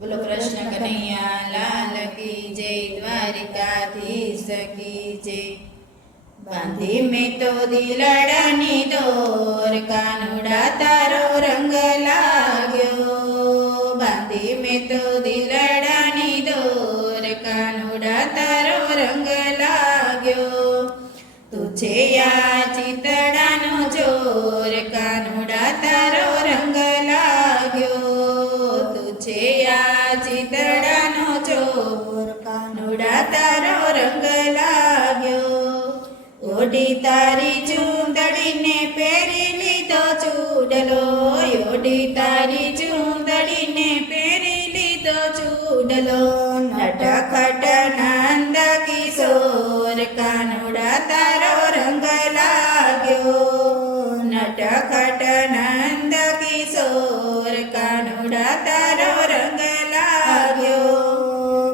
બોલો કૃષ્ણ કનૈયા લાલ કી જય, દ્વારિકાધીશ કી જય। બાંધી મેં તો દિલડાની દોર, કાનુડા તારો રંગ લાગ્યો। બાંધી મેં તો દિલડાની દોર, કાનુડા તારો રંગ લાગ્યો। તું છે યા ચિતડાનો જોર, કાનુડા તારો રંગ લાગ્યો। તું છે યા ચિતડાનો જોર, કાનુડા તારો રંગ લાગ્યો। ઓઢી તારી ચૂંદડીને પહેરી લીધો ચૂડલો, ઓઢી તારી ચૂંદડીને પહેરી લીધો ચૂડલો। નટખટ નંદ કિશોર, કાનુડા તારો રંગ લાગ્યો। નટખટ નંદ કિશોર, કાનુડા તારો રંગ લાગ્યો।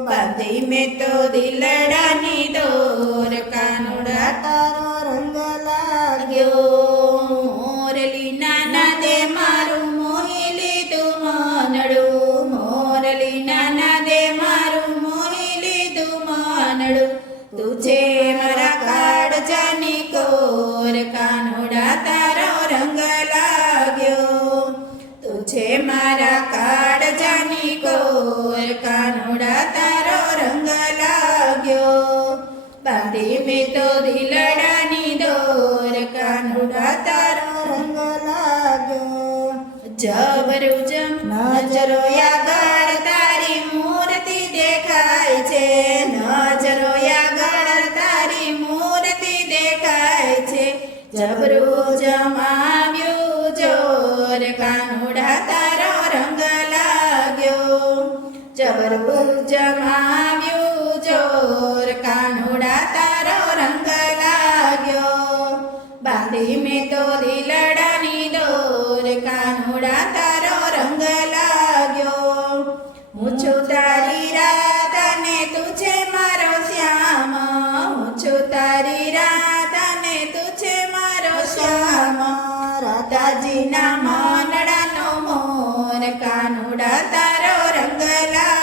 બાંધી મેં તો દિલડાની દોર, કાનુડા તારો રંગ લાગ્યો। મોરલી નાના દે મારું મોહી લીધું માનડું, મોરલી નાના દે મારું મોહી લીધું માનડું। તું છે મારા કાળજાની કોર, કાનુડા તારો રંગ લાગ્યો। તું છે મારા કાળજાની કોર, કાનુડા તારો રંગ લાગ્યો। બાંધી મેં તો દિલડાની દોર, કાનુડા તારો રંગ લાગ્યો। જબરું જમ નજરો આગળ તારી મૂર્તિ દેખાય છે, નજરો આગળ તારી મૂર્તિ દેખાય છે। જબરું જમાવ્યું જોર, કાનુડા તારો રંગ લાગ્યો। જબરું જમાવ્યું જોર, કાનુડા તારો રંગ લાગ્યો। બાંધી મેં તો દિલડાની દોર, કાનુડા તારો રંગ લાગ્યો। હું છું તારી રાત અને તું છે મારો શ્યામ, હું છું તારી રાત અને તું છે મારો શ્યામ। રાધાજીના મનડાનો મોર, કાનુડા તારો રંગ લાગ્યો।